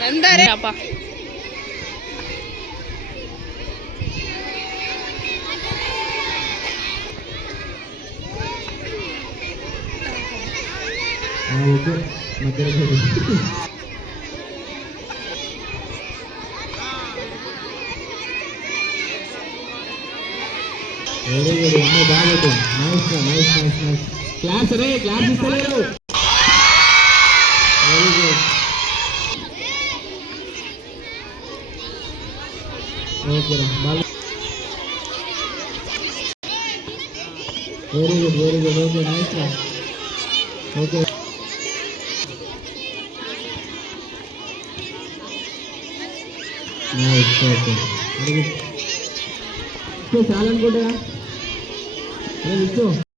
ನಂದರೆ ಅಪ್ಪ very good ಒಮ್ಮೆ ಬಾಗದು nice nice nice nice class ರೇ ಕ್ಲಾಸ್ ಇಸಲೇರು very good okay ball very good okay nice okay nice okay very good ಸಾಲನ್ ಕೊಡ ಅರೆ ಇತ್ತು